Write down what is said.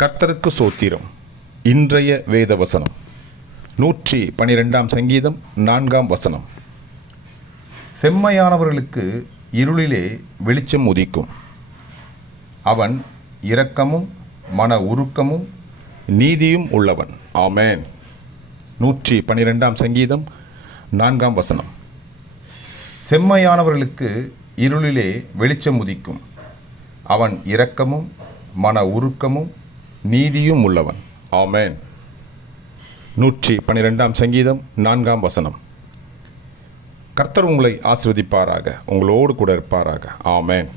கர்த்தருக்கு சோத்திரம். இன்றைய வேத வசனம் 112 சங்கீதம் 4 செம்மையானவர்களுக்கு இருளிலே வெளிச்சம் உதிக்கும். அவன் இரக்கமும் மன உருக்கமும் நீதியும் உள்ளவன். ஆமென். 112 சங்கீதம் 4 செம்மையானவர்களுக்கு இருளிலே வெளிச்சம் உதிக்கும். அவன் இரக்கமும் மன உருக்கமும் நீதியும் உள்ளவன். ஆமென். 112 சங்கீதம் 4 கர்த்தர் உங்களை ஆசீர்வதிப்பாராக, உங்களோடு கூட இருப்பாராக. ஆமென்.